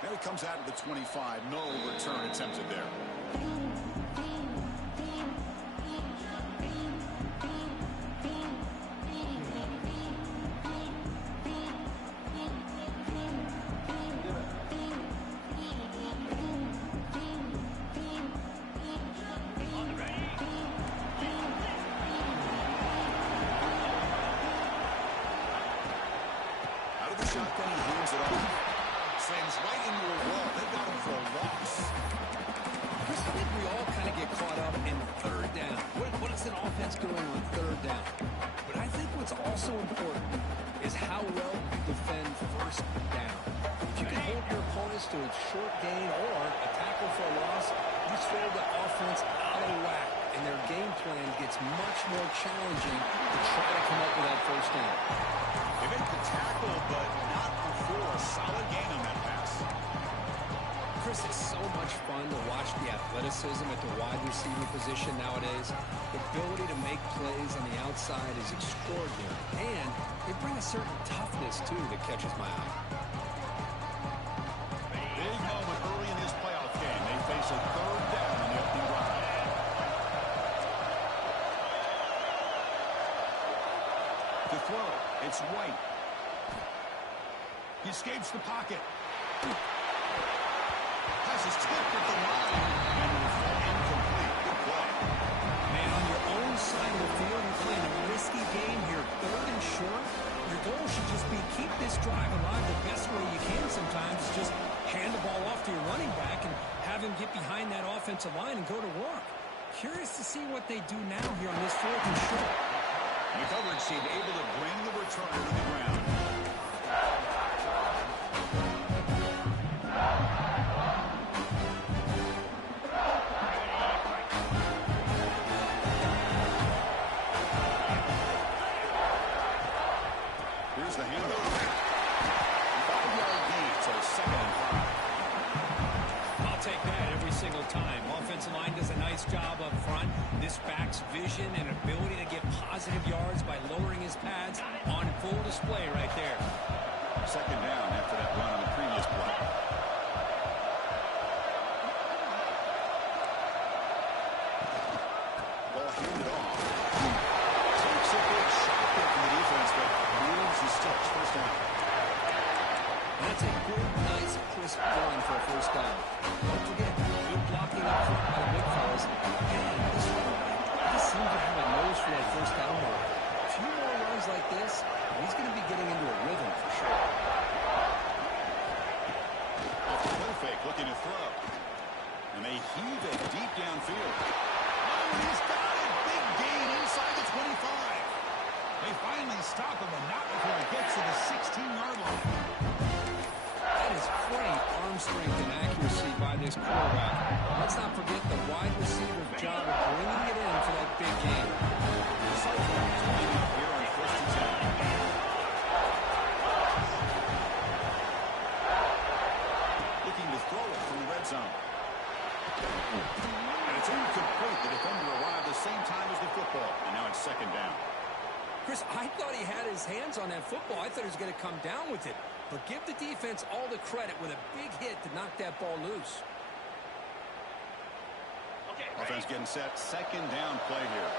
There he comes out of the 25. No return attempted there. Shotgun, he hands it off. Slams right into a wall. They got him for a loss. Chris, I think we all kind of get caught up in third down. What is an offense doing on third down? But I think what's also important is how well you defend first down. If you can hold your opponents to a short gain or a tackle for a loss, you throw the offense out of whack, and their game plan gets much more challenging to try to come up with that first down. They make the tackle, but not before a solid gain on that pass. Chris, it's so much fun to watch the athleticism at the wide receiver position nowadays. The ability to make plays on the outside is extraordinary, and they bring a certain toughness, too, that catches my eye. Big moment early in his playoff game. They face a third down on the opening drive. To throw, it's White. He escapes the pocket. Has his tipped at the line. And will fall incomplete. Good play. Man, on your own side of the field, you're playing a risky game here. Third and short. Your goal should just be keep this drive alive the best way you can sometimes. Just hand the ball off to your running back and have him get behind that offensive line and go to work. Curious to see what they do now here on this fourth and short. The coverage team able to bring the returner to the ground. Here's the handoff. 5-yard gain, so 2nd and 5. I'll take that every single time. Offensive line does a nice job up front. This back's vision and ability to get positive yards by lowering his pads on full display right there. 2nd down after that run on the previous play. Ball handed off. Takes a big shot there from the defense, but moves the sticks. First down. That's a good, nice, crisp run for a first down. Don't forget, good blocking up front by the big fellas. And this running seems to have a nose for that first down mark. A few more runs like this, he's going to be getting into a rhythm for sure. Off the play fake, looking to throw. And they heave it deep downfield. Oh, he's got it! Big gain inside the 25. They finally stop him, but not before he gets to the 16-yard line. That is great arm strength and accuracy by this quarterback. Let's not forget the wide receiver's job of bringing it in for that big game. So far, he's lining up here on 1st and 10. Looking to throw it from the red zone. And it's incomplete. The defender arrived the same time as the football. And now it's 2nd down. Chris, I thought he had his hands on that football. I thought he was going to come down with it. But give the defense all the credit with a big hit to knock that ball loose. Offense getting set. 2nd down play here.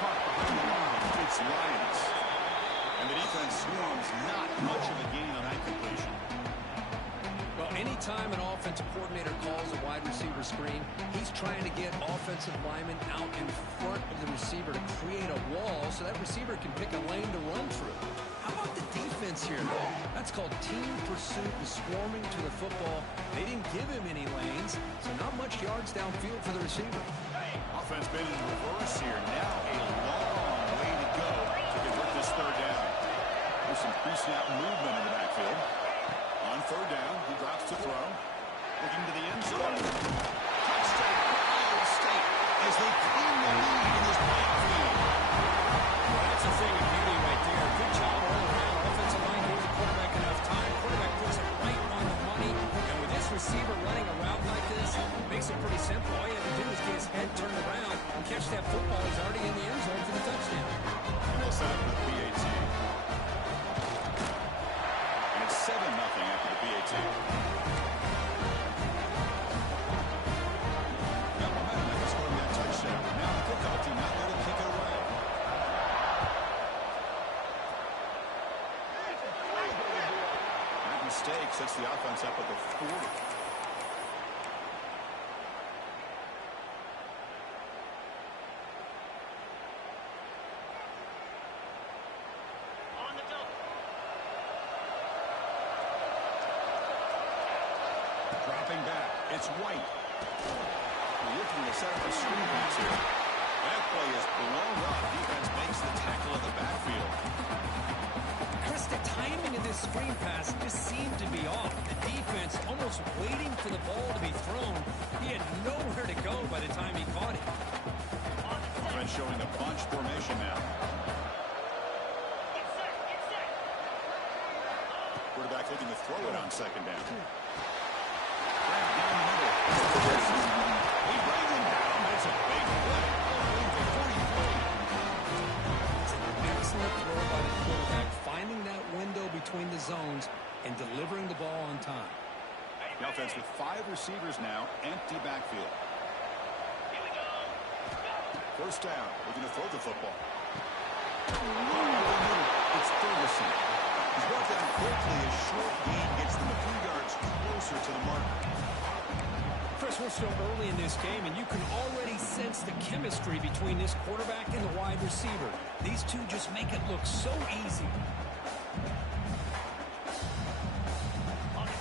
Caught behind the line. It's Lions. And the defense swarms. Not much of a gain on that completion. Well, anytime an offensive coordinator calls a wide receiver screen, he's trying to get offensive linemen out in front of the receiver to create a wall so that receiver can pick a lane to run through. How about the defense here, though? That's called team pursuit and swarming to the football. They didn't give him any lanes, so not much yards downfield for the receiver. Offense been in reverse here. Now a long way to go to convert this 3rd down. There's some pre-snap movement in the backfield. On 3rd down, he drops to throw. Looking to the end zone. Touchdown, Iowa State, as they claim the lead in this playoff game. Well, that's a thing of beauty right there. Good job all around. Offensive line gave the quarterback enough time. Quarterback puts it right on the money. And with this receiver running a route like this, it makes it pretty simple. All you have to do is get his head turned around and catch that football. He's already in the end zone for the touchdown. And they'll set up with BAT mistake sets the offense up at the 40. Dropping back. It's White. Looking to set up a screen pass here. That play is blown up. Defense makes the tackle in the backfield. Chris, the timing of this screen pass just seemed to be off. The defense almost waiting for the ball to be thrown. He had nowhere to go by the time he caught it. Offense showing a bunch formation now. Quarterback looking to throw it on second down. Down the middle. He brings him down. It's a big play. Before he played. It's an excellent throw by the quarterback, finding that window between the zones and delivering the ball on time. The offense with 5 receivers now, empty backfield. First down, looking to throw the football. It's Ferguson. He's brought down quickly. A short gain gets them a few yards closer to the marker. Chris, we're still early in this game, and you can already sense the chemistry between this quarterback and the wide receiver. These two just make it look so easy.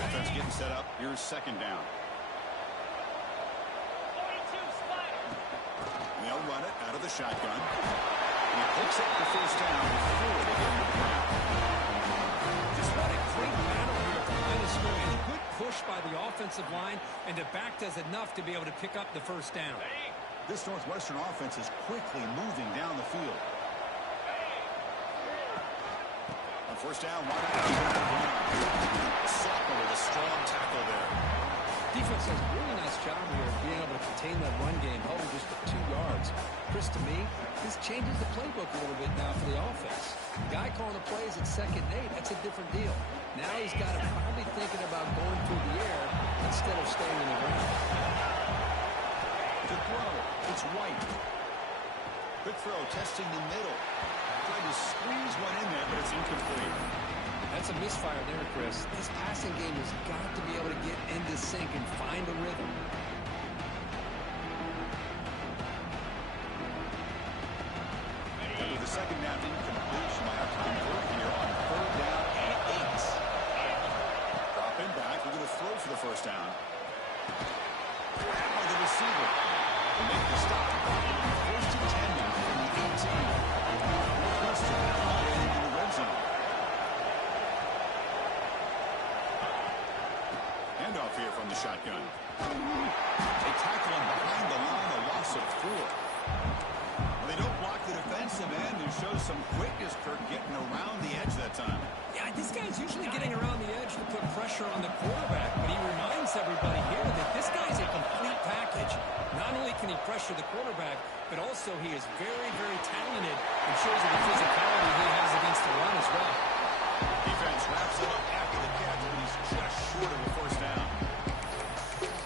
Defense getting set up. Here's second down. They'll run it out of the shotgun. And he picks up the first down before they get him to the ground. Just what a great battle here at the line of scrimmage. Good push by the offensive line, and the back does enough to be able to pick up the first down. This Northwestern offense is quickly moving down the field. On first down, wide out. Soccer with a strong tackle there. Defense does a really nice job here of being able to contain that run game, holding just for 2 yards. Chris, to me, this changes the playbook a little bit now for the offense. The guy calling the plays at 2nd and 8, that's a different deal. Now he's got to probably thinking about going through the air instead of staying in the ground. To throw, it's White. Quick throw, testing the middle. Trying to squeeze one in there, but it's incomplete. That's a misfire there, Chris. This passing game has got to be able to get into sync and find a rhythm. With the second down incompletion, might have to convert here on third down and 8. Dropping back, we're going to throw for the first down. Grabbed by the receiver. They make the stop. First and 10 now from the 18. Northwestern now operating in the red zone. Handoff here from the shotgun. They tackle him behind the line, a loss of 4. They don't block the defensive end and show some quickness, Kirk, getting around the edge that time. Yeah, this guy's usually getting around the edge to put pressure on the quarterback, but he reminds everybody here that this guy's a complete package. Not only can he pressure the quarterback, but also he is very, very talented and shows you the physicality he has against the run as well. Defense wraps it up after the catch, but he's just short of a first down.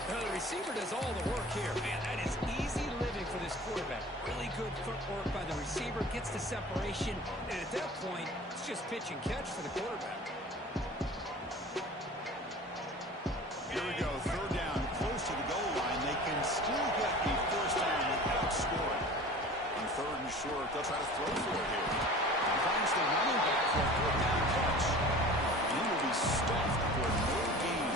Now the receiver does all the work here. Man, that is easy living for this quarterback. Really good footwork by the receiver, gets the separation, and at that point, it's just pitch and catch for the quarterback. Here we go, third down, close to the goal line. They can still get the first down without scoring. On third and short, they'll try to throw for it here. He finds the running back for a fourth down catch. He will be stuffed for no gain.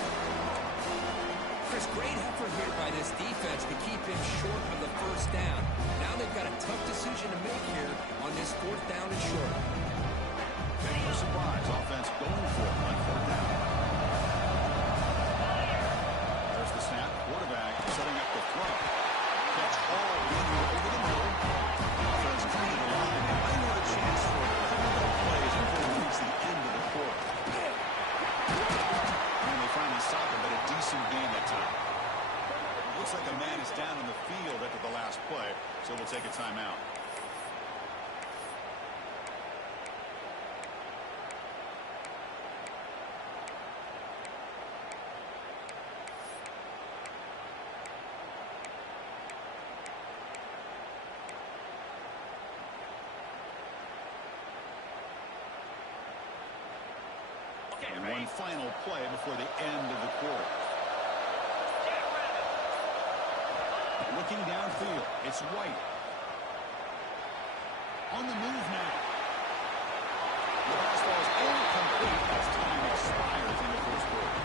Chris, great effort here by this defense to keep him short of the first down. Now they've got a tough decision to make here on this 4th down and short. No surprise, offense going for it on 4th down. There's the snap, quarterback setting up the throw. Catch all over the middle. Offense coming to the line. They might have a chance for a couple of plays before we reach the end of the quarter. And they finally stop it, but a decent gain that time. Looks like a man is down in the field after the last play, so we'll take a timeout. And one final play before the end of the quarter. Looking downfield, it's White. On the move now. The pass ball is incomplete as time expires in the first quarter.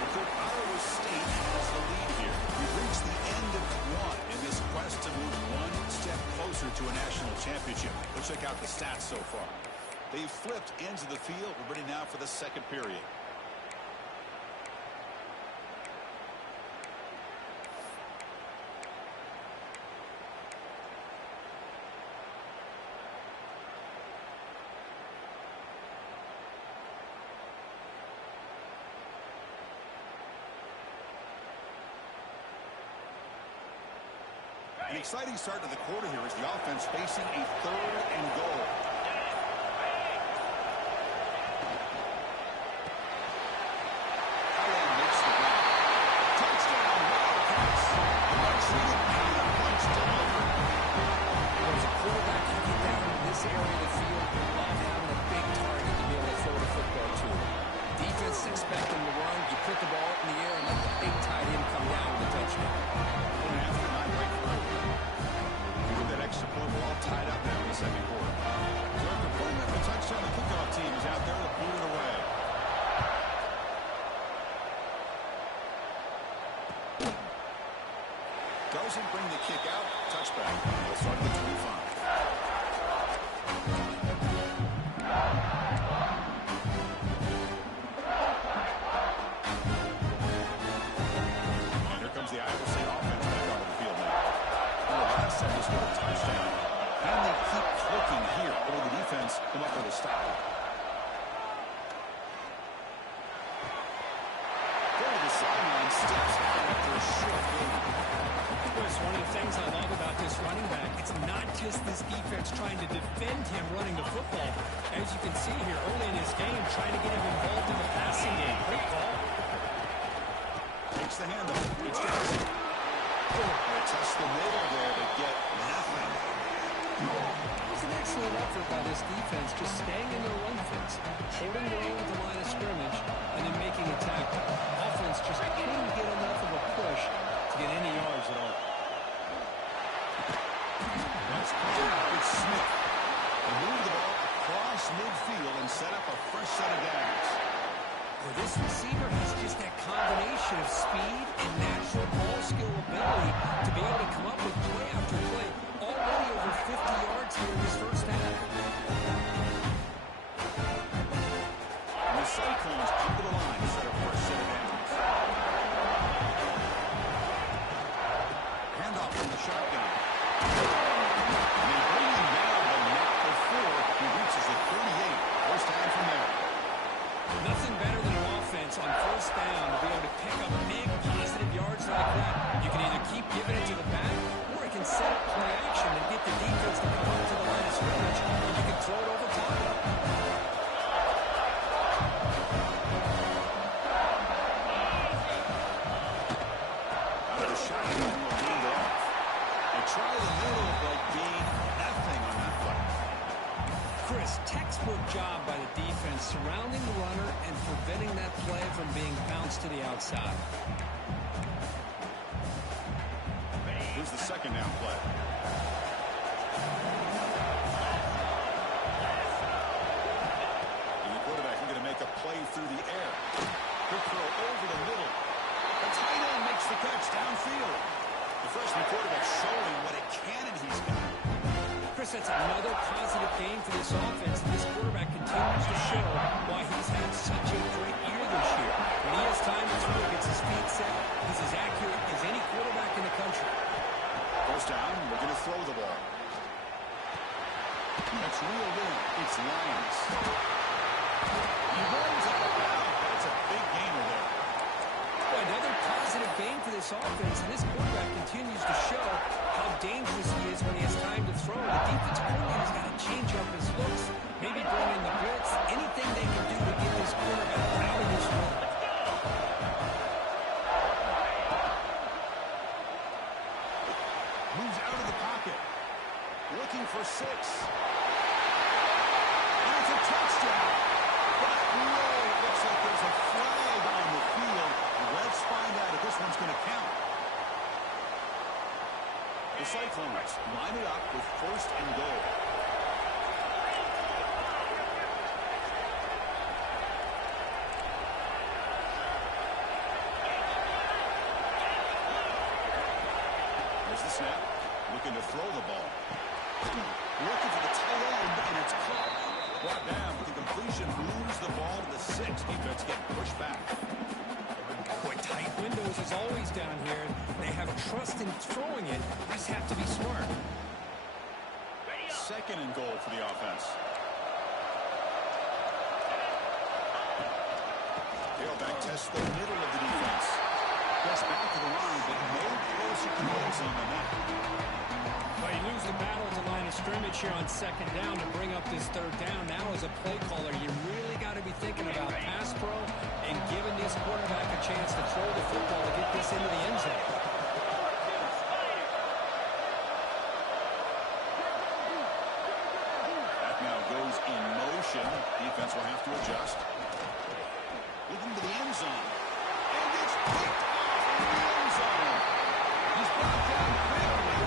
The good Iowa State has the lead here. We've reached the end of one in this quest to move one step closer to a national championship. Let's check out the stats so far. They've flipped ends of the field. We're ready now for the second period. An exciting start to the quarter here as the offense facing a 3rd and goal. Allen makes the grab. Touchdown, Wildcats. A much-needed power punch delivered. As a quarterback, you get down in this area of the field, you love having a big target to be able to throw the football to. Defense is expecting to run. You put the ball up in the air and let the big tight end come down with a touchdown. Extra point, we're all tied up now in the second quarter. So after putting up a touchdown, the kickoff team is out there to boot it away. Doesn't bring the kick out. Touchback. They'll start at the 25. And here comes the Iowa State offense back onto the field now. Last set was for a touchdown. And they keep clicking here. Or the defense come up with a stop. Go to the sideline, steps out after a short game. Chris, one of the things I love about this running back, it's not just this defense trying to defend him running the football. As you can see here early in this game, trying to get him involved in the passing game. Great call. Takes the handoff. It's Johnson. They test the middle there to get nothing. It was an excellent effort by this defense, just staying in their run fence, holding their own at the line of scrimmage, and then making a tackle. Offense just couldn't get enough of a push to get any yards at all. That's it's Smith. They move the ball across midfield and set up a fresh set of downs. Well, this receiver has just that combination of speed and natural ball skill ability to be able to come up with play after play. Already over 50 yards here in this first half. And the Cyclones come to the line to set up first set of downs. Handoff from the shotgun. And they bring him down, but not before he reaches the 38. First down from there. Nothing better than an offense on first down to be able to pick up big positive yards like that. You can either keep giving it to the back, or it can set up play action and get the defense to come up to the line of scrimmage, and you can throw it over top of it. Out of the shotgun, will lead off. They try the middle, but gain nothing on that play. Chris, textbook job by the defense surrounding the runner and preventing that play from being bounced to the outside. Here's the second down play. And the quarterback is going to make a play through the air. Quick throw over the middle. The tight end makes the catch downfield. The freshman quarterback showing what a cannon he's got. Chris, that's another positive game for this offense, and this quarterback continues to show why he's had such a great year this year. When he has time to throw, gets his feet set, he's as accurate as any quarterback in the country. First down, we're going to throw the ball. That's reeled in. It's Lyons. He runs out of bounds. That's a big gainer there. Another positive game for this offense, and this quarterback continues to show how dangerous he is when he has time to throw. The defensive coordinator's got to change up his looks, maybe bring in the blitz, anything they can do to get this quarterback out of this run. Moves out of the pocket. Looking for 6. And it's a touchdown. But no, it looks like defense line it up with 1st and goal. There's the snap. Looking to throw the ball. Looking for the tight end, and it's caught. Brought down with the completion. Moves the ball to the 6. Defense getting pushed back. Boy, tight windows is always down here. They have trust in throwing it. Just have to be smart. 2nd and goal for the offense. Tailback tests the middle of the defense. Gets back to the line, but no closer to the end zone than that. Well, you lose the battle at the line of scrimmage here on 2nd down to bring up this 3rd down. Now, as a play caller, you really got to be thinking about pass pro and giving this quarterback a chance to throw the football to get this into the end zone. That now goes in motion. Defense will have to adjust. Looking to the end zone. And it's picked off in the end zone. He's brought down quickly.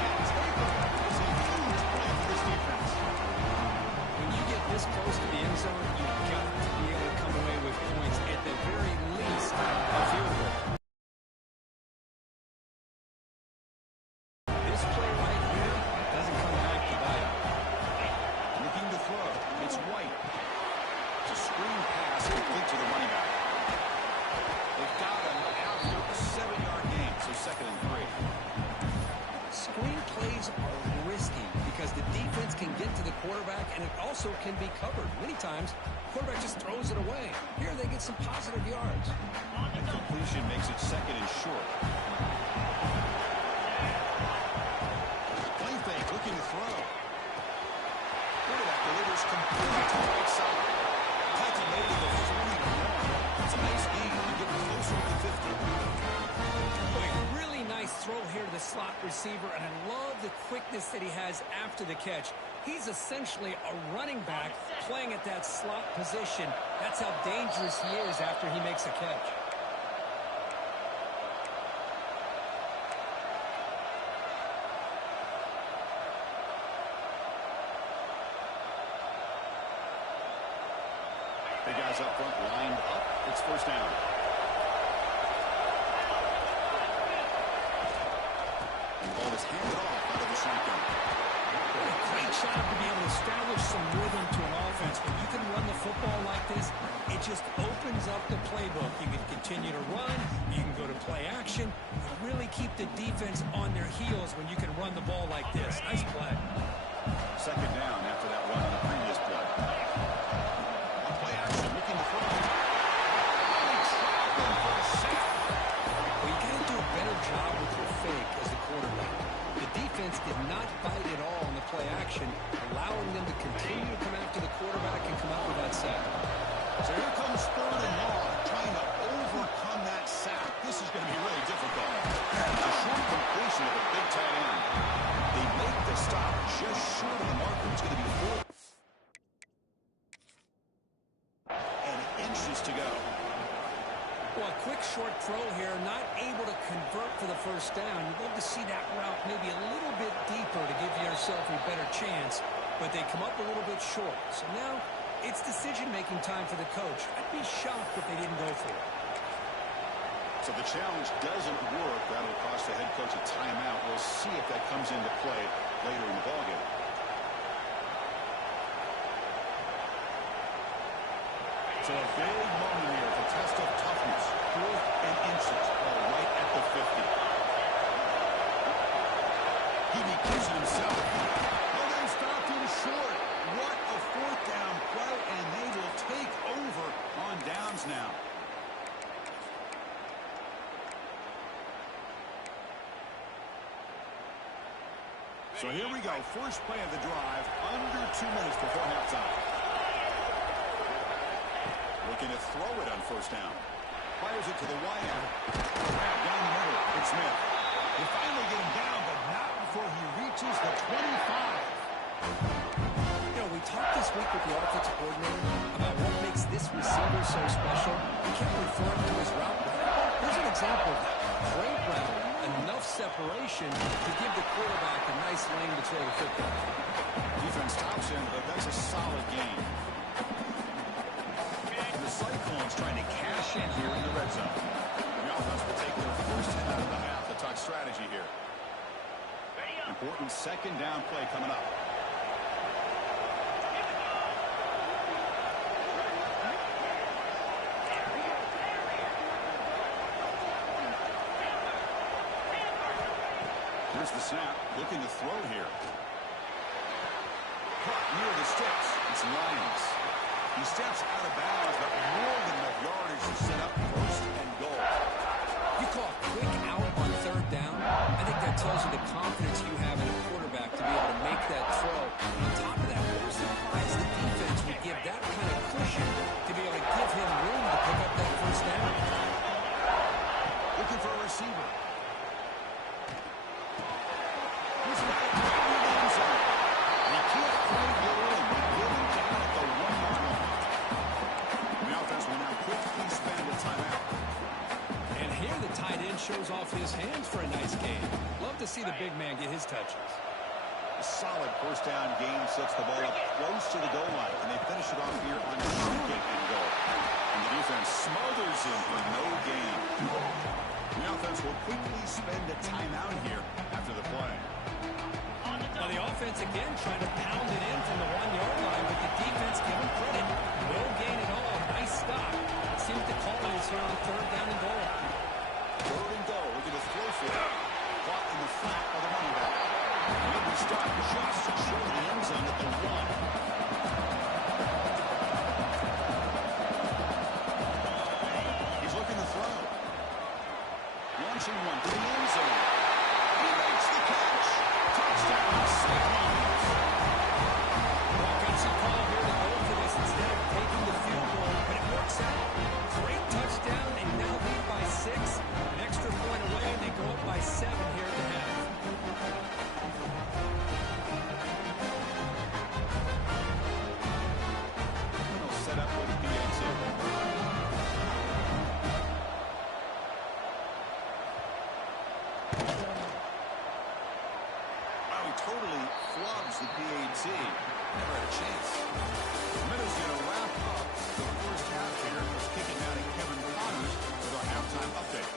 That takeover is a huge play for this defense. When you get this close to the end zone, you've got to be able to come away with points, at the very least, a field goal. This play right here doesn't come back to bite. Looking to throw. It's White. It's a screen pass complete to the running back. They've got him after a 7-yard gain, so 2nd and 3. Screen plays are risky because the defense can get to the quarterback, and it also can be covered. Many times, the quarterback just throws it away. Here they get some positive yards. The completion makes it 2nd and short. Play fake, looking to throw. Quarterback delivers completely to the right side. Titan maybe the 3-1. It's a nice gain to get closer to the 50. Boy, really nice throw here to the slot receiver, and I love the quickness that he has after the catch. He's essentially a running back playing at that slot position. That's how dangerous he is after he makes a catch. The guys up front lined up. It's 1st down. The ball is handed off out of the shotgun. Great job to be able to establish some rhythm to an offense. When you can run the football like this, it just opens up the playbook. You can continue to run. You can go to play action. You really keep the defense on their heels when you can run the ball like this. Nice play. 2nd down after that run on the previous play. On play action, looking to throw. Traveling for a sack. Well, you got to do a better job with your fake as the quarterback. The defense did not bite at all on the play action, allowing them to continue to come after the quarterback and come up with that sack. So here comes 3rd and long, trying to overcome that sack. This is going to be really difficult. A short completion of a big tight end. They make the stop just short of the marker. It's going to be 4. And inches to go. Well, a quick short throw here, not able to convert for the 1st down. You'd love to see that route maybe a little bit deeper to give yourself a better chance, but they come up a little bit short. So now it's decision-making time for the coach. I'd be shocked if they didn't go for it. So the challenge doesn't work. That'll cost the head coach a timeout. We'll see if that comes into play later in the ballgame. So a big moment here. It's a test of toughness. 4th and inches. Ball right at the 50. He keeps it himself. Oh, they stopped him short. What a 4th down play, and they will take over on downs now. So here we go. First play of the drive. Under 2 minutes before halftime. Looking to throw it on 1st down. Fires it to the wide. Grab down the middle. It's Smith. They finally get him down, but not before he reaches the 25. You know, we talked this week with the offensive coordinator about what makes this receiver so special. We kept referring to his route. Here's an example of that. Great route, a enough separation to give the quarterback a nice lane to throw the football. Defense stops him, but that's a solid game. The Cyclones trying to cash in here in the red zone. The offense will take their first hit out of the half to touch strategy here. Important second down play coming up. Here's the snap, looking to throw here. Caught near the sticks. It's Lyons. He steps out of bounds, but more than enough yardage to set up first and goal. You call a quick out on third down. I think that tells you the confidence you have in a quarterback to be able to make that throw. And on top of that, we're surprised the defense would give that kind of cushion to be able to give him room to pick up that first down. Looking for a receiver. He's got it right in the end zone. He can't quite get in. He put him down at the 1-yard line. The offense will now quickly spend a timeout. And here the tight end shows off his hands for a nice game. Love to see the big man get his touches. A solid first down game sets the ball up close to the goal line, and they finish it off here on second and goal. And the defense smothers him for no gain. The offense will quickly spend a timeout here after the play. Now the offense again trying to pound it in from the 1-yard line, but the defense give him credit. No gain at all. Nice stop. It seems the call is here on third down and goal. Third and goal. We're going to throw for it. Caught in the flat by the running back. Maybe we stop just short of the end zone at the 1. He's looking to throw. Launching one to the end zone. He makes the catch. Touchdown, Cyclones. Well, gutsy call here to go for this instead of taking the field goal, but it works out. Great touchdown. They now lead by 6. An extra point away, and they go up by 7 here at the half. They'll set up with the PAT. Wow, he totally flubs the PAT. Never had a chance. Minnows going to wrap up the first half here. Let's kick it down to Kevin Connors with our halftime update.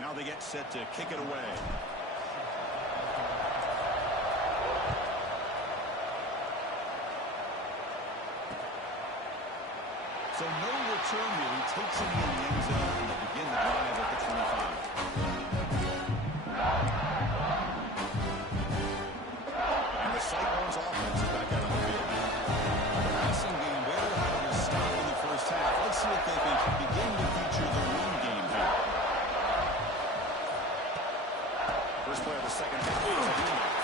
Now they get set to kick it away. So no return here. He takes it in the end zone and they begin the drive at the 25. And the Cyclones offense is back out on the field. The passing game very hard to stop in the first half. Let's see if they can begin to feature the run game here. First play of the second half is a handoff.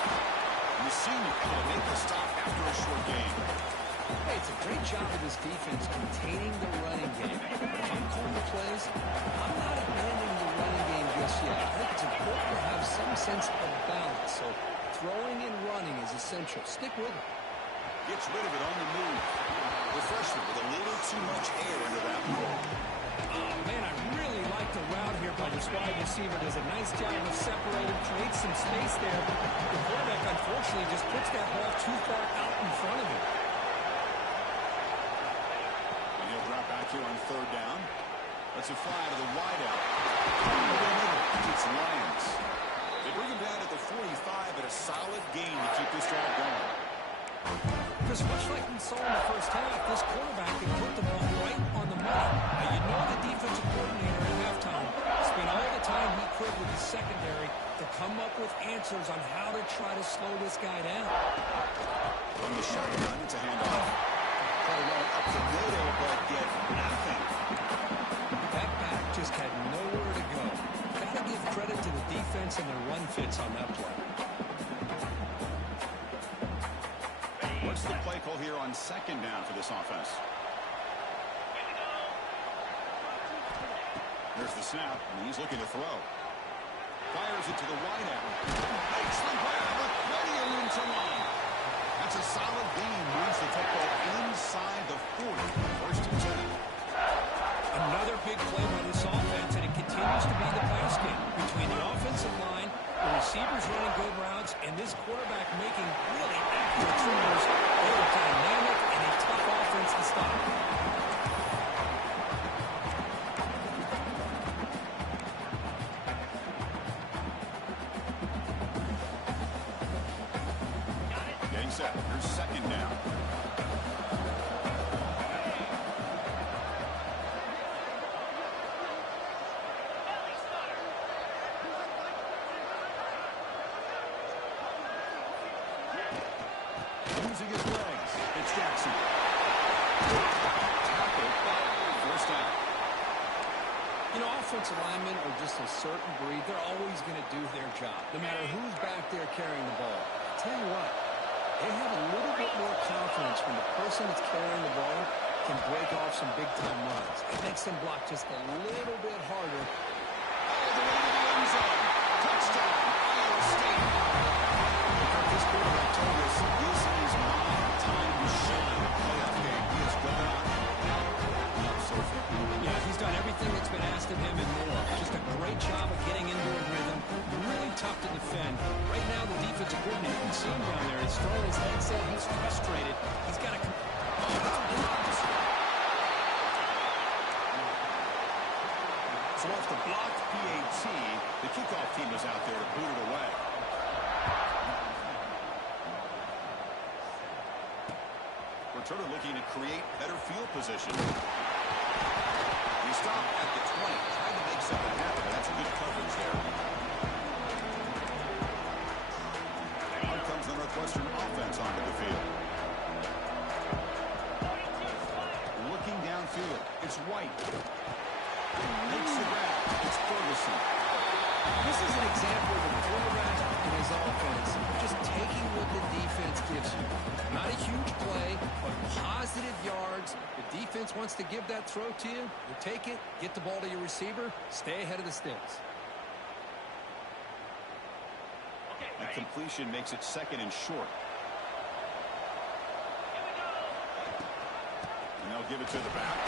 And the senior able to make the stop after a short game. Hey, it's a great job of this defense containing the running game. If I'm calling the plays, I'm not abandoning the running game just yet. I think it's important to have some sense of balance. So throwing and running is essential. Stick with it. Gets rid of it on the move. The freshman with a little too much air into that ball. Oh, man, I really like the route here by this wide receiver. Does a nice job of separating, creates some space there. The quarterback, unfortunately, just puts that ball too far out in front of him. And he'll drop back here on third down. Let's a fly to the wideout. It's Lyons. They bring him down at the 45 at a solid gain to keep this drive going. Because much like we saw in the first half, this quarterback can put the ball right on the money. Now, you know the defensive coordinator at halftime spent all the time he could with his secondary to come up with answers on how to try to slow this guy down. From the shotgun, it's a handoff. Try to run it up the middle, but get nothing. That back just had nowhere to go. Got to give credit to the defense and their run fits on that play. What's the play call here on second down for this offense? There's the snap, and he's looking to throw. Fires it to the wideout. Makes the grab with plenty of room to run. That's a solid gain. Moves the football inside the 40. First and 10. Another big play by this offense. quarterback making really accurate throws. They were dynamic and a tough offense to stop. Getting set. Here's second down. Using his legs. It's Jackson. Tackle. First down. You know, offensive linemen are just a certain breed. They're always going to do their job, no matter who's back there carrying the ball. I'll tell you what, they have a little bit more confidence when the person that's carrying the ball can break off some big-time runs. It makes them block just a little bit harder. All the way to the end zone. Touchdown, Iowa State. This quarterback told us this is my time to shine. Playoff game. He has gone up so far. Yeah, he's done everything that's been asked of him and more. Just a great job of getting into a rhythm. Really tough to defend. Right now, the defensive coordinator, you can see him down there. He's throwing his headset. He's frustrated. He's got to... So off the blocked PAT, the kickoff team is out there to boot it away. Returner looking to create better field position. He stopped at the 20, trying to make something happen. That's good coverage there. Out comes the Northwestern offense onto the field. Looking downfield, it's White. Makes the grab. It's Ferguson. This is an example of a quarterback and his offense just taking what the defense gives you. Not a huge play, but positive yards. The defense wants to give that throw to you. You take it, get the ball to your receiver, stay ahead of the sticks. And completion makes it second and short. And they'll give it to the back.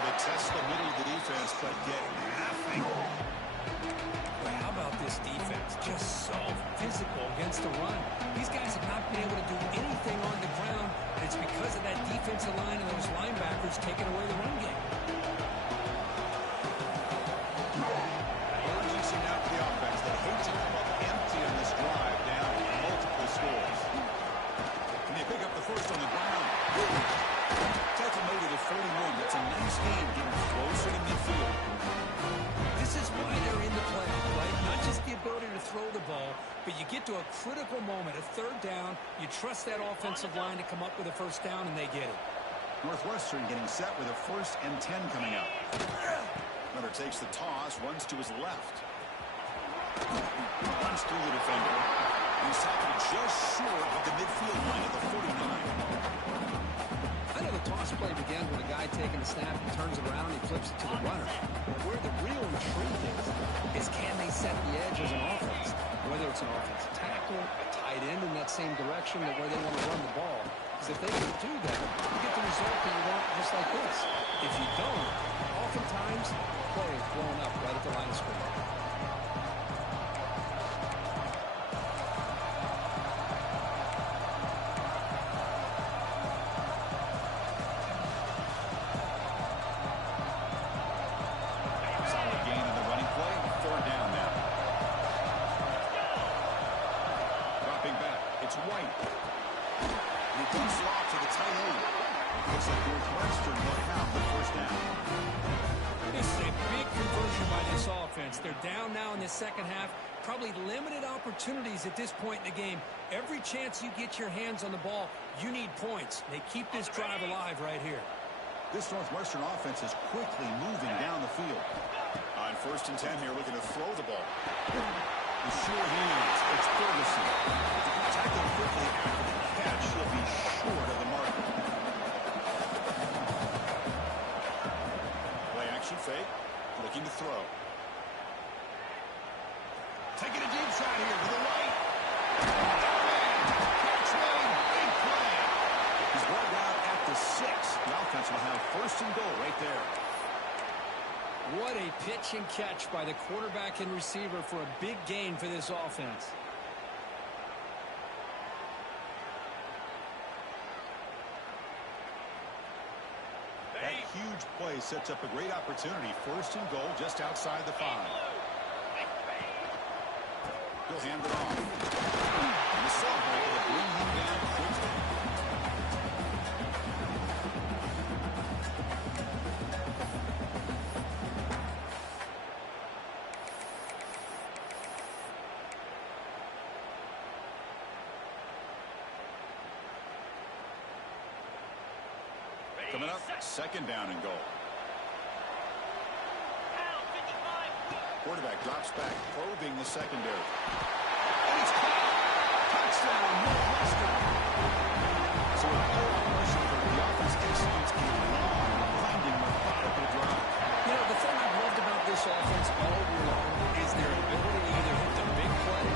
They test the middle of the defense, but get nothing. Boy, how about this defense? Just so physical against the run. These guys have not been able to do anything on the ground, and it's because of that defensive line and those linebackers taking away the run game. Urgency now for the offense. They hate to come up empty on this drive, down multiple scores. Can they pick up the first on the ground? Tackle made it at 41. That's a nice game, getting closer to midfield. This is why they're in the playoff, right? Not just the ability to throw the ball, but you get to a critical moment, a third down. You trust that offensive line to come up with a first down, and they get it. Northwestern getting set with a 1st and 10 coming up. Runner takes the toss, runs to his left. Runs through the defender. He's tackled just short of the midfield line at the 49. I know the toss play began with a guy taking a snap, he turns it around, he flips it to the runner. But where the real intrigue is can they set the edge as an offense? Whether it's an offensive tackle, a tight end in that same direction that where they want to run the ball. Because if they can do that, you get the result that you want just like this. If you don't, oftentimes the play is blown up right at the line of scrimmage. It's White. And he dumps it off to the tight end. Looks like Northwestern will have the first down. This is a big conversion by this offense. They're down now in the second half. Probably limited opportunities at this point in the game. Every chance you get your hands on the ball, you need points. They keep this drive alive right here. This Northwestern offense is quickly moving down the field. On 1st and 10 here, looking to throw the ball. The sure hands. It's Ferguson. Tackled quickly after the catch. He'll be short of the mark. Play action fake. Looking to throw. Taking a deep shot here to the right. Catch made. Big play. He's brought down at the 6. The offense will have 1st and goal right there. What a pitch and catch by the quarterback and receiver for a big gain for this offense. huge play sets up a great opportunity. First and goal just outside the 5. He'll hand it off. And the celebrator will bring him down quickly. Coming up, second down and goal. Quarterback drops back, probing the secondary. And it's caught. Touchdown, Northwestern. So a goal pressure for the offense executes a long, winding, methodical drive. You know, the thing I've loved about this offense all year long is their ability to either hit the big play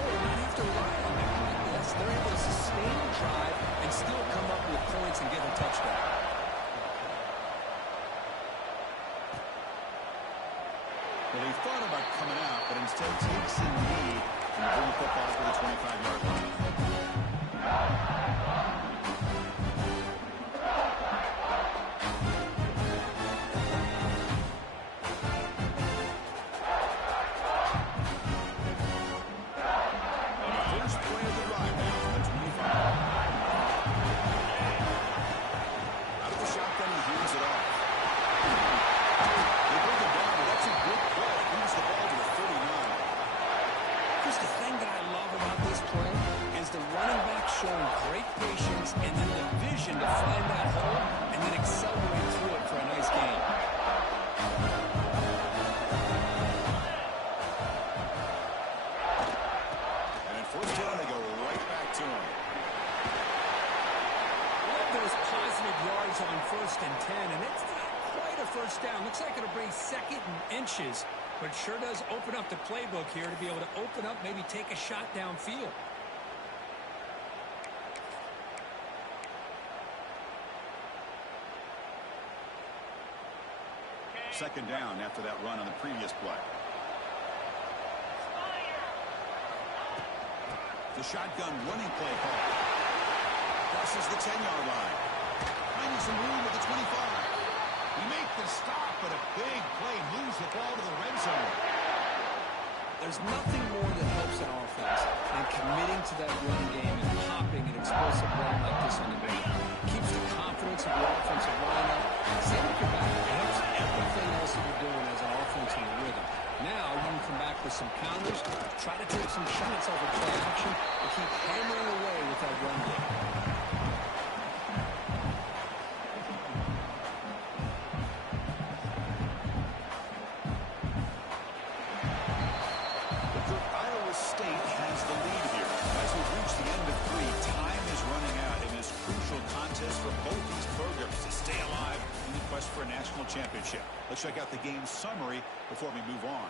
or not have to rely on that like this. They're able to sustain a drive and still come up with points and get a touchdown. Well, he thought about coming out, but instead takes a knee and bring the football to the 25-yard line. And the first play of the drive now from the 25. Out of the shotgun, he hands it off. They bring it down, but that's a good play. Moves the ball to the 39. Just the thing that I love about this play is the running back showing great patience and then the vision to find that hole and then accelerate through it for a nice gain. And in first down, they go right back to him. Love those positive yards on 1st and 10, and it's not quite a first down. Looks like it'll bring second and inches, but it sure does open up the playbook here to be able to open up, maybe take a shot downfield. Second down after that run on the previous play. The shotgun running play call. Crosses the 10-yard line. Finding some room at the 25. We make the stop, but a big play moves the ball to the red zone. There's nothing more that helps an offense than committing to that run game and popping an explosive run like this on the ground. Keeps the confidence of your offensive line up. Same with your back. It helps everything else that you're doing as an offense in the rhythm. Now you can come back with some counters, try to take some shots off of play action, and keep hammering away with that run game. State has the lead here. As we've reached the end of 3, time is running out in this crucial contest for both these programs to stay alive in the quest for a national championship. Let's check out the game summary before we move on.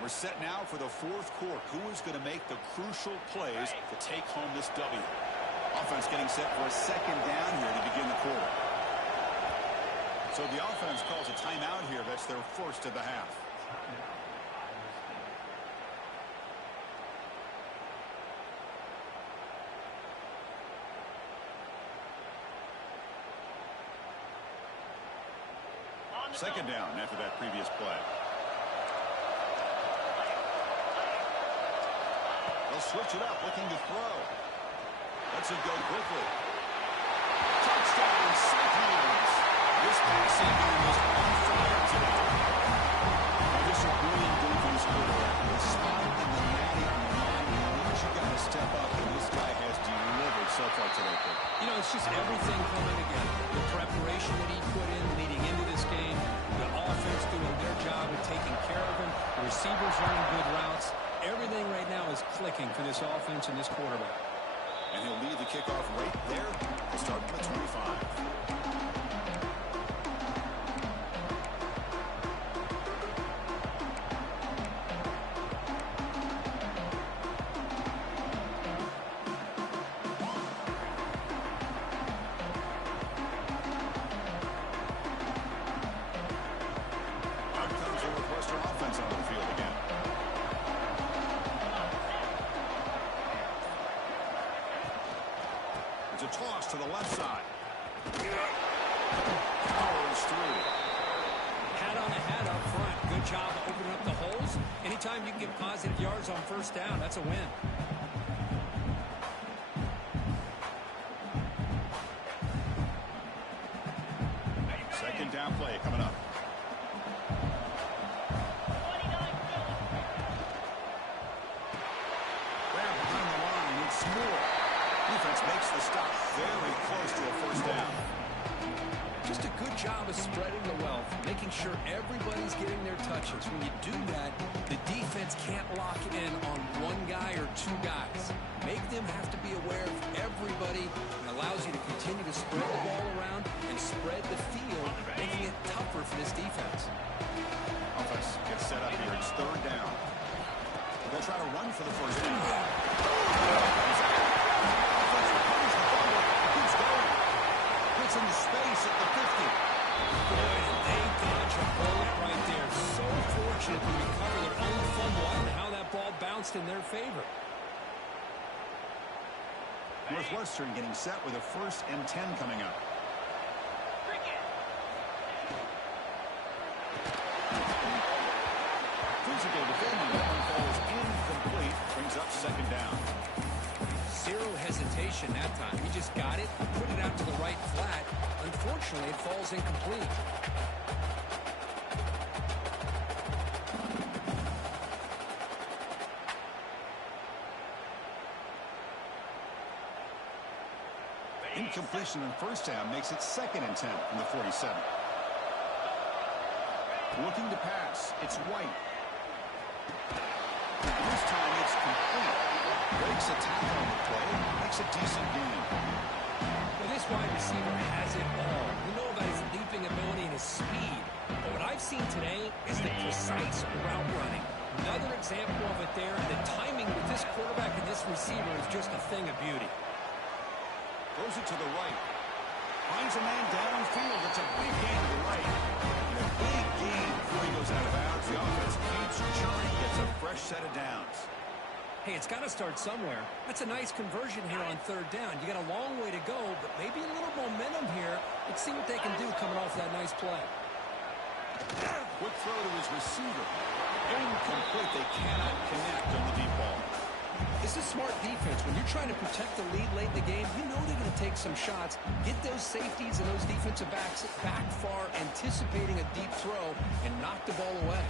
We're set now for the 4th quarter. Who is going to make the crucial plays to take home this W? Offense getting set for a second down here to begin the quarter. So the offense calls a timeout here. That's their first of the half. Second down after that previous play. They'll switch it up, looking to throw. Lets it go quickly. Touchdown, Cyclones. This passing game is on fire today. Now, this is a brilliant game for this quarterback. The spot in the natty line means you got to step up, and this guy has delivered so far today. You know, it's just everything coming together. The preparation that he put in leading into this game, the offense doing their job of taking care of him, the receivers running good routes. Everything right now is clicking for this offense and this quarterback. And he'll lead the kickoff right there to start from the 25. It's a toss to the left side. Powers through. Hat on a hat up front. Good job of opening up the holes. Anytime you can get positive yards on first down, that's a win. Second down play coming up. Grab behind the line. It's Moore. Defense makes the stop very close to a first down. Just a good job of spreading the wealth, making sure everybody's getting their touches. When you do that, the defense can't lock in on one guy or two guys. Make them have to be aware of everybody. It allows you to continue to spread the ball around and spread the field, making it tougher for this defense. Offense gets set up here. It's third down. They'll try to run for the first down. Offense recovers the fumble. Keeps going. Gets into space at the 50. Boy, they dodge a bullet right there. So fortunate to recover their own fumble. I don't know how that ball bounced in their favor. Northwestern getting set with a 1st and 10 coming up. Physical defending. That one falls incomplete. Brings up second down. Zero hesitation that time. He just got it, put it out to the right flat. Unfortunately, it falls incomplete. Incompletion on first down makes it 2nd and 10 from the 47. Looking to pass. It's White. This time it's complete. Breaks a tackle on the play. Makes a decent gain. Well, this wide receiver has it all. We know about his leaping ability and his speed. But what I've seen today is the precise route running. Another example of it there. The timing with this quarterback and this receiver is just a thing of beauty. Throws it to the right. Finds a man downfield. It's a big gain to the right. And a big gain before he goes out of bounds. The offense keeps churning. Gets a fresh set of downs. Hey, it's got to start somewhere. That's a nice conversion here on third down. You got a long way to go, but maybe a little momentum here. Let's see what they can do coming off that nice play. Quick throw to his receiver. Incomplete. They cannot connect on the deep ball. This is smart defense. When you're trying to protect the lead late in the game, you know they're going to take some shots. Get those safeties and those defensive backs back far, anticipating a deep throw, and knock the ball away.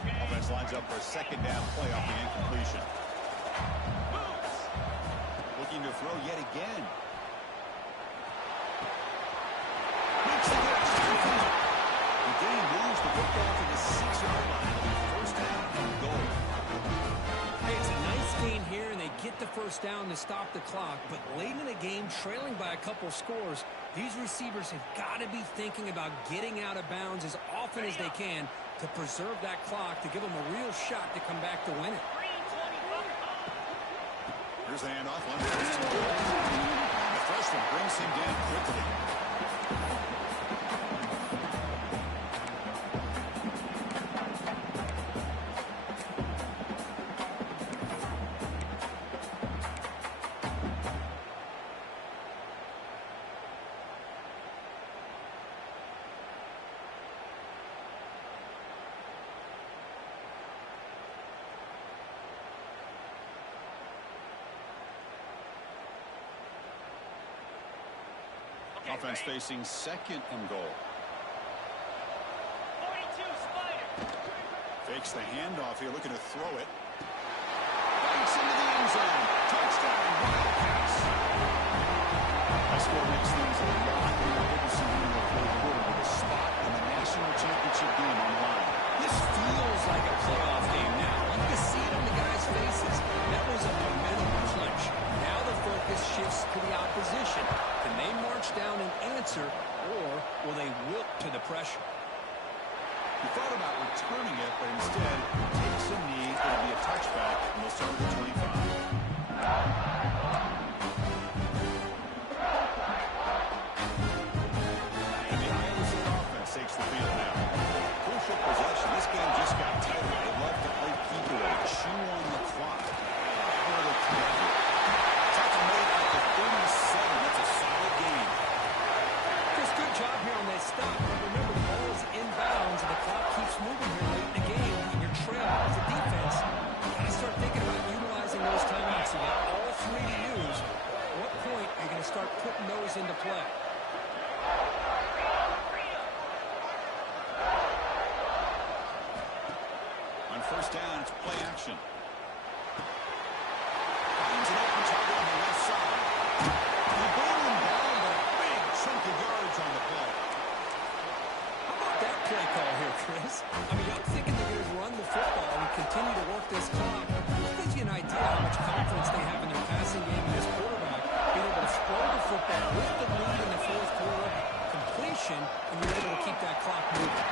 Offense lines up for a second down play off the incompletion. Looking to throw yet again. Makes the catch. The game moves the football to the 6-yard line. First down and goal. Hey, it's a nice gain here, and they get the first down to stop the clock. But late in the game, trailing by a couple scores, these receivers have got to be thinking about getting out of bounds as often as they can to preserve that clock, to give them a real shot to come back to win it. Here's the handoff. The freshman brings him down quickly. Offense facing 2nd and goal. 42 Spider. Fakes the handoff here, looking to throw it. Banks into the end zone. Touchdown, Wildcats. High score makes things a lot more interesting in the fourth quarter with a spot in the national championship game on the line. This feels like a playoff game now. You can see it on the guys' faces. That was a momentum clinch. Now the focus shifts to the opposition. Can they march down and answer, or will they wilt to the pressure? He thought about returning it, but instead takes a knee. It'll be a touchback, and they'll start at the 25. And the Iowa State offense takes the field now. Crucial possession. This game just got tighter. They love to play keep away, chew on the clock. Tackle made at the 37. That's a solid game. They bring him down, but a big chunk of yards on the play. How about that play call here, Chris? I mean, I'm thinking they're going to run the football and continue to work this clock. That gives you an idea how much confidence they have in their passing game and this quarterback being able to throw the football with the lead in the fourth quarter, completion, and you're able to keep that clock moving.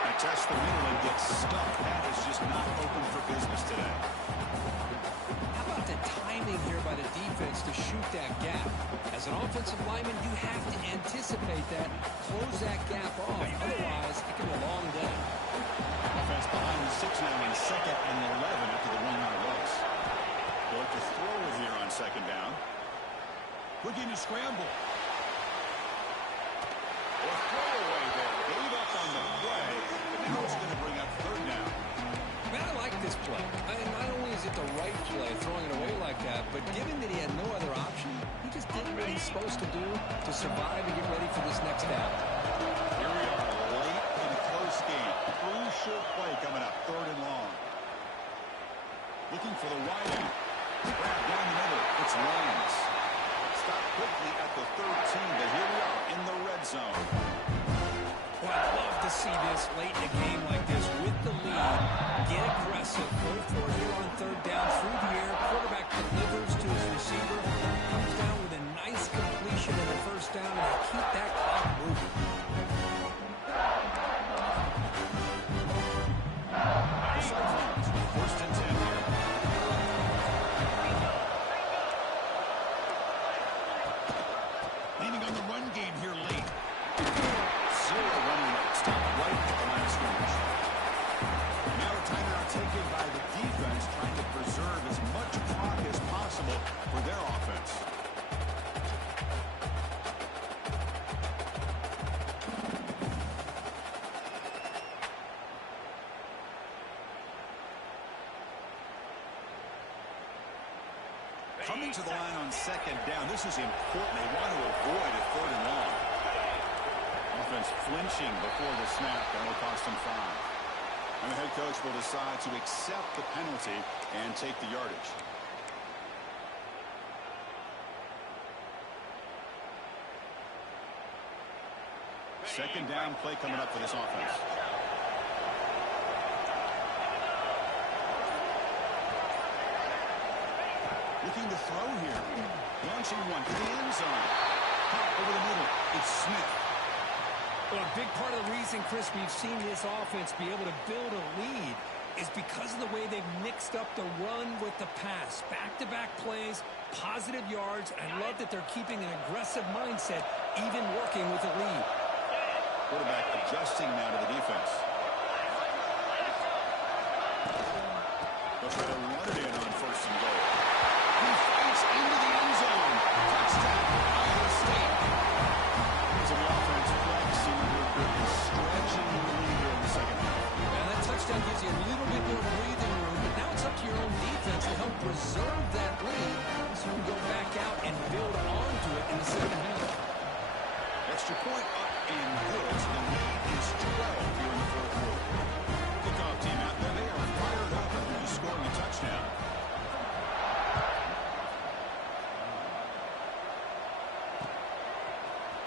They test the middle and get stuck. That is just not open for business today. How about the timing here by the defense to shoot that gap? As an offensive lineman, you have to anticipate that, close that gap off. Otherwise, it can be a long day. Offense behind the 6 now in 2nd and 11 after the 1-yard loss. They'll have to throw it here on 2nd down. Looking to scramble. A throwaway there. Gave up on the play, but now it's going to bring up 3rd down. Man, I like this play. Not only is it the right play, throwing it away like that, but given that he had no other option, he just did what he's supposed to do to survive and get ready for this next down. Here we are, late in a close game. Crucial play coming up, 3rd and long. Looking for the wide out. Grab down the middle. It's Lions. Stop quickly at the 13, but here we are in the red zone. Well, I'd love to see this late in a game like this with the lead. Get aggressive. Go for it here on 3rd down through the air. Quarterback delivers to his receiver. Comes down with a nice completion in the 1st down, and they keep that clock moving. The Cyclones, 1st and 10 here. Leaning on the run game here late. 0 running back stop right at the line of scrimmage. Now a timeout taken by the defense, trying to preserve as much clock as possible for their offense. Coming to the line on 2nd down. This is important. They want to avoid a 3rd and long. Offense flinching before the snap. That will cost them 5. And the head coach will decide to accept the penalty and take the yardage. Second down play coming up for this offense. Looking to throw here. Launching one to the end zone. Caught over the middle. It's Smith. Well, a big part of the reason, Chris, we've seen this offense be able to build a lead is because of the way they've mixed up the run with the pass. Back-to-back plays, positive yards, and I love that they're keeping an aggressive mindset, even working with a lead. Quarterback adjusting now to the defense. They'll try to run it in on 1st and goal. He fights into the end zone. Touchdown, Iowa State. So the offense flexing real quick and stretching the lead here in the 2nd half. And that touchdown gives you a little bit more breathing room, but now it's up to your own defense to help preserve that lead so you can go back out and build onto it in the 2nd half. Extra point up and good. So the lead is 12 here in the 4th quarter. Kickoff team out there. They are fired up after just scoring a touchdown.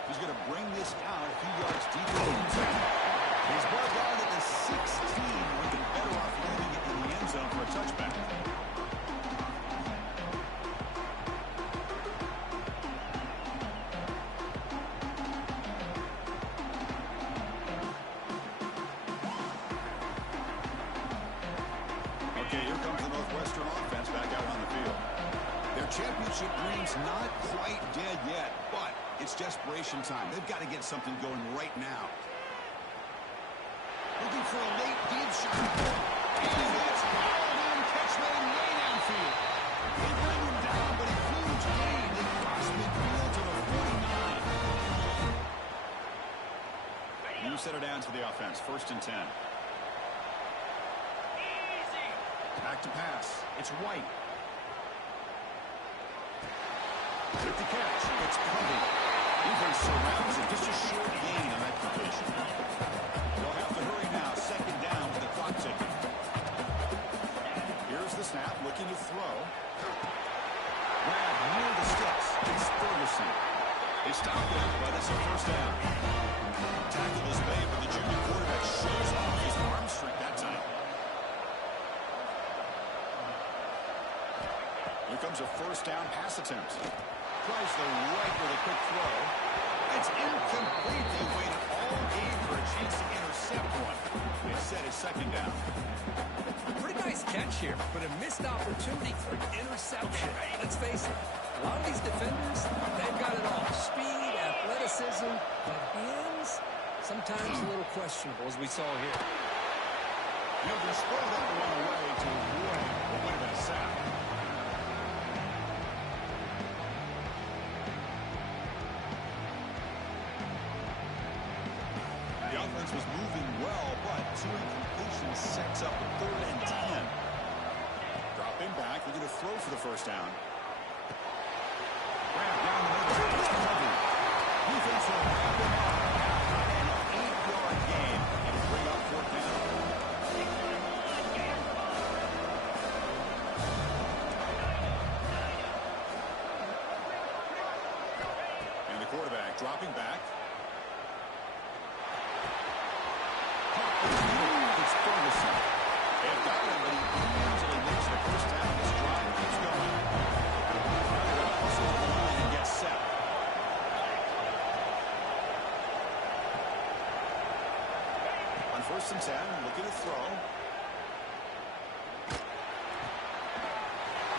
He's going to bring this out a few yards deeper in the end zone. He's brought down at the 16. Would be better off leaving it in the end zone for a touchback. Okay, here comes the Northwestern offense back out on the field. Their championship dream's not quite dead yet, but it's desperation time. They've got to get something going right now. Looking for a late deep shot. And it's called in. Catch made way downfield. They bring him down, but a huge gain. They cross midfield to the 49. New set of downs for the offense. 1st and 10. Back to pass. It's White. With the catch, it's Covey. Defense surrounds it. Just a short gain on that completion. They'll have to hurry now. 2nd down with the clock ticking. Here's the snap, looking to throw. Grab near the sticks. It's Ferguson. They stopped it, but it's a first down. Tackle is made, but the junior quarterback shows off his arm strength that time. Here comes a first down pass attempt. Tries the right with a quick throw. It's incomplete. They waited all game for a chance to intercept one. They set his second down. Pretty nice catch here, but a missed opportunity for an interception. Let's face it, a lot of these defenders, they've got it all. Speed, athleticism, but hands, sometimes a little questionable, as we saw here. You know, they squared that one away to avoid what would have been a sack. The offense was moving well, but two incompletions sets up a 3rd and 10. Dropping back, they're going to throw for the first down. Grab down the middle. Defense will wrap him up. An 8-yard gain and bring up 4th down. And the quarterback dropping back. It's Ferguson. They've got him, but he easily makes the first down. This drive keeps going. They're going to hustle to the line and get set. On 1st and 10, looking to throw.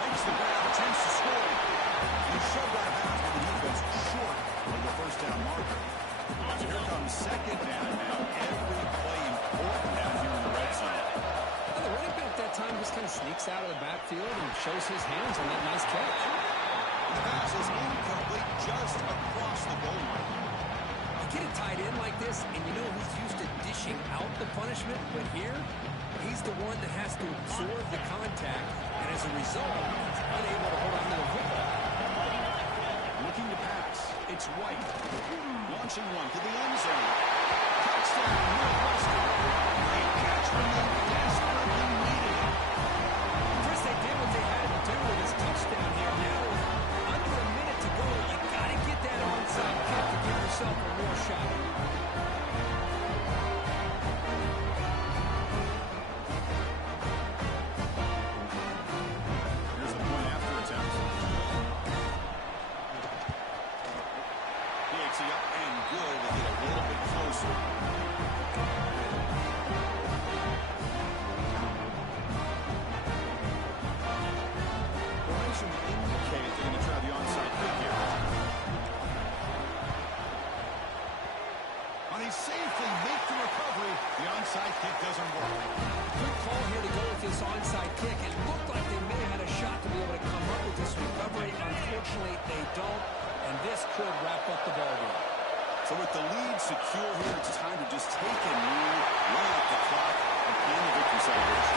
Makes the grab, attempts to score. He shoved out of bounds, but the defense short of the first down marker. So here comes 2nd down now. Every play important down here in the red zone. Well, the running back that time just kind of sneaks out of the backfield and shows his hands on that nice catch. The pass is incomplete just across the goal line. You get it tied in like this, and you know he's used to dishing out the punishment, but here, he's the one that has to absorb the contact, and as a result, he's unable to hold on to the football. Looking to pass. It's White. Launching one to the end zone. Touchdown, Northwestern. Great catch when they desperately needed it. Chris, they did what they had to do with his touchdown here. Now, with under a minute to go, you got to get that onside kick to give yourself a real shot. Here's the point after attempt. He up and good to get a little bit closer. Formation would indicate they're going to try the onside kick here. On a safely make the recovery, the onside kick doesn't work. Good call here to go with this onside kick. It looked like they may have had a shot to be able to come up with this recovery. Unfortunately, they don't, and this could wrap up the ballgame. So with the lead secure here, it's time to just take a knee, run out the clock, and plan the victory celebration.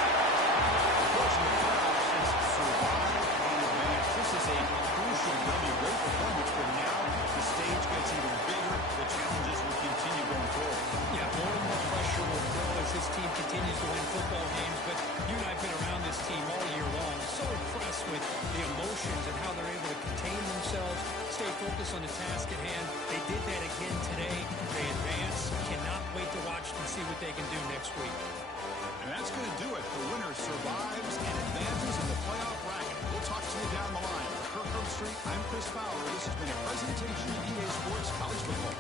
Unfortunately, the playoffs has survived and advanced. This is a crucial W. Great performance, but now the stage gets even bigger. The challenges will continue going forward. Yeah, more and more pressure will grow as this team continues to win football games, but you and I have been around this team all year long. So impressed with the emotions and how they're able to contain themselves, stay focused on the task at hand. They did that again today. They advance. Cannot wait to watch and see what they can do next week. And that's going to do it. The winner survives and advances in the playoff bracket. We'll talk to you down the line. For Kirk Herbstreit, I'm Chris Fowler. This has been a presentation of EA Sports College Football.